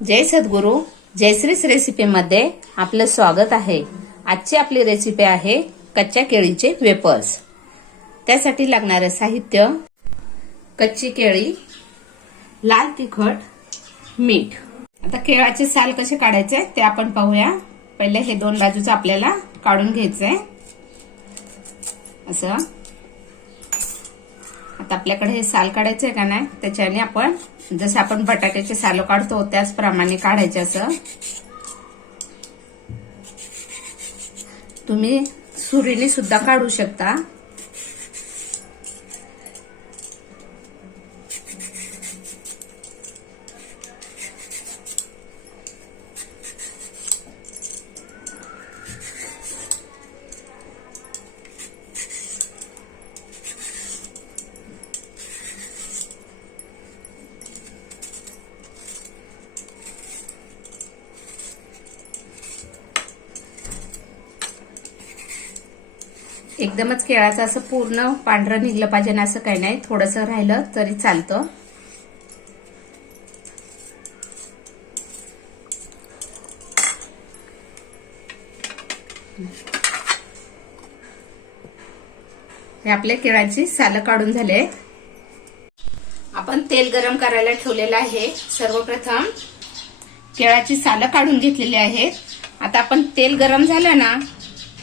जय सद्गुरू. जयश्रीस रेसिपीमध्ये आपलं स्वागत आहे. आजची आपली रेसिपी आहे कच्च्या केळीचे वेफर्स. त्यासाठी लागणारे साहित्य: कच्ची केळी, लाल तिखट, मीठ. आता केळाचे साल कसे काढायचे ते आपण पाहूया. पहिले हे दोन बाजूचं आपल्याला काढून घ्यायचंय असं. आता आपल्याकडे हे साल काढायचंय का नाही, त्याच्याने आपण जसे आपण बटाट्याचे साल काढतो त्याचप्रमाणे काढायचे असं. तुम्ही सुरीने सुद्धा काढू शकता. एकदमच केळाचं असं पूर्ण पांढरं निघलं पाहिजे ना असं काही नाही, थोडंसं राहिलं तरी चालतं. हे आपले केळाची सालं काढून झाले. आपण तेल गरम करायला ठेवलेलं आहे. सर्वप्रथम केळाची सालं काढून घेतलेली आहेत. आता आपण तेल गरम झालं ना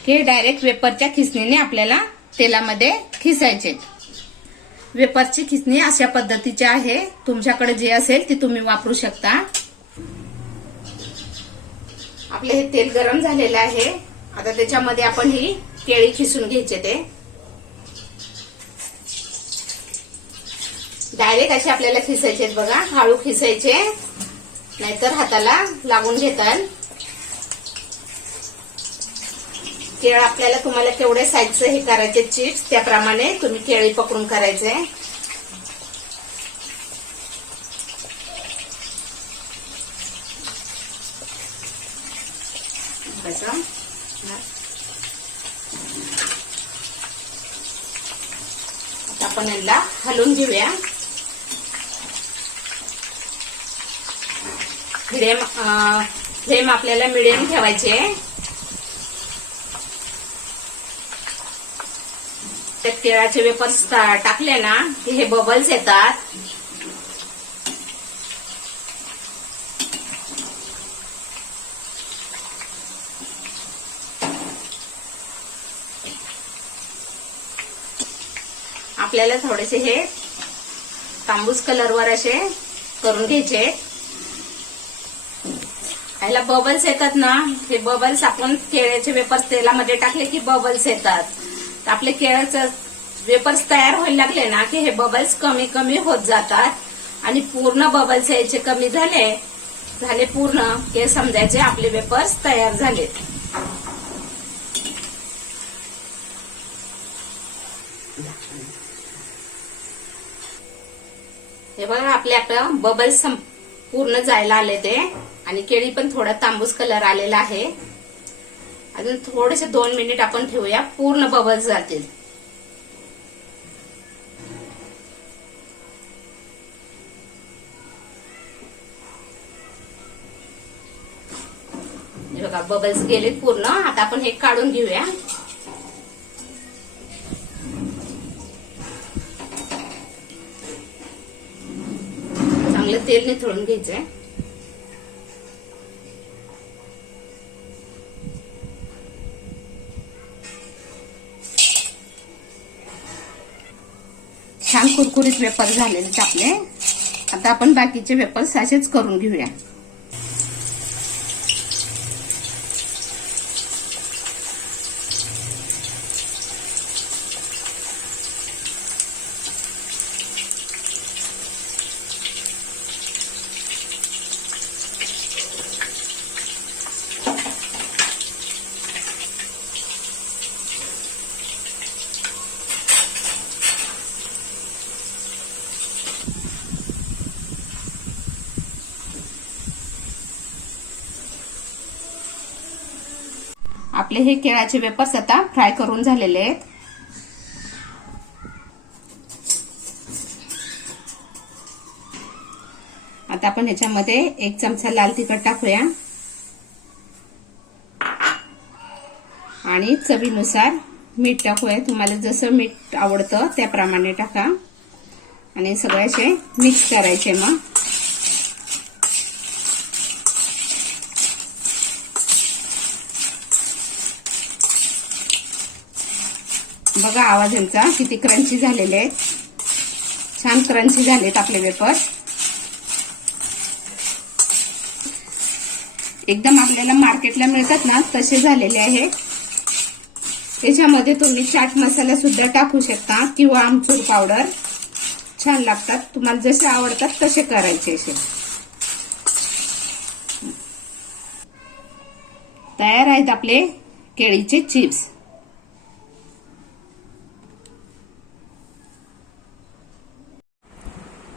हे डायरेक्ट वेफरच्या खिसणीने आपल्याला तेलामध्ये खिसायचे. वेफरची खिसणी अशा पद्धतीची आहे. तुमच्याकडे जे असेल ती तुम्ही वापरू शकता. आपले हे तेल गरम झालेलं आहे. आता त्याच्यामध्ये आपण ही केळी खिसून घ्यायचे. ते डायरेक्ट असे आपल्याला खिसायचे बघा. हळू खिसायचे नाहीतर हाताला लागून घेतात. केळ आपल्याला तुम्हाला केवढे साईजचे हे करायचे चिप्स त्याप्रमाणे तुम्ही केळी पकडून करायचे. आता आपण याला हलवून घेऊया. फ्लेम आपल्याला मिडियम ठेवायचे. त्या केळाचे वेफर्स टाकले ना की हे बबल्स येतात. आपल्याला थोडेसे हे तांबूस कलरवर असे करून घ्यायचे. ह्याला बबल्स येतात ना, हे बबल्स आपण केळ्याचे वेफर्स तेलामध्ये टाकले की बबल्स येतात. आपले केळाचे वेफर्स तयार व्हायला लागले ना की हे बबल्स कमी कमी होत जातात आणि पूर्ण बबल्स यायचे कमी झाले पूर्ण हे समजायचे आपले वेफर्स तयार झाले. हे बघा आपले आता बबल्स पूर्ण जायला आले ते आणि केळी पण थोडा तांबूस कलर आलेला आहे. अजून थोडेसे 2 मिनिट आपण ठेवूया, पूर्ण बबल्स जातील. हे बघा बबल्स गेले पूर्ण. आता आपण हे काढून घेऊया. चांगलं तेल निथळून घ्यायचंय. छान कुरकुरीत वेफर झालेले आपले. आता आपण बाकीचे वेफर्स असेच करून घेऊया. आपले हे केळाचे वेफर्स आता फ्राय करून झालेले आहेत. आता आपण आपण ह्याच्यामध्ये 1 चमचा लाल तिखट टाकूया आणि चवीनुसार मीठ टाकूया. तुम्हाला जसं मीठ आवडतं त्याप्रमाणे टाका आणि सगळ्याचे मिक्स करायचे. मग बघा आवाज यांचा किती क्रंची झालेले आहेत. छान क्रंची झालेत आपले वेफर. एकदम आपल्याला मार्केटला मिळतात ना तसे झालेले आहेत. याच्यामध्ये तुम्ही चाट मसाला सुद्धा टाकू शकता किंवा आमचूर पावडर. छान लागतात. तुम्हाला जसे आवडतात तसे करायचे. असे तयार आहेत आपले केळीचे चिप्स.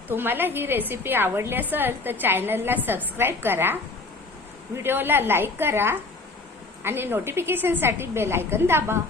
तुम्हाला ही रेसिपी आवडली असेल तर चॅनलला सबस्क्राईब करा, व्हिडिओला लाईक करा आणि नोटिफिकेशनसाठी बेल आयकॉन दाबा.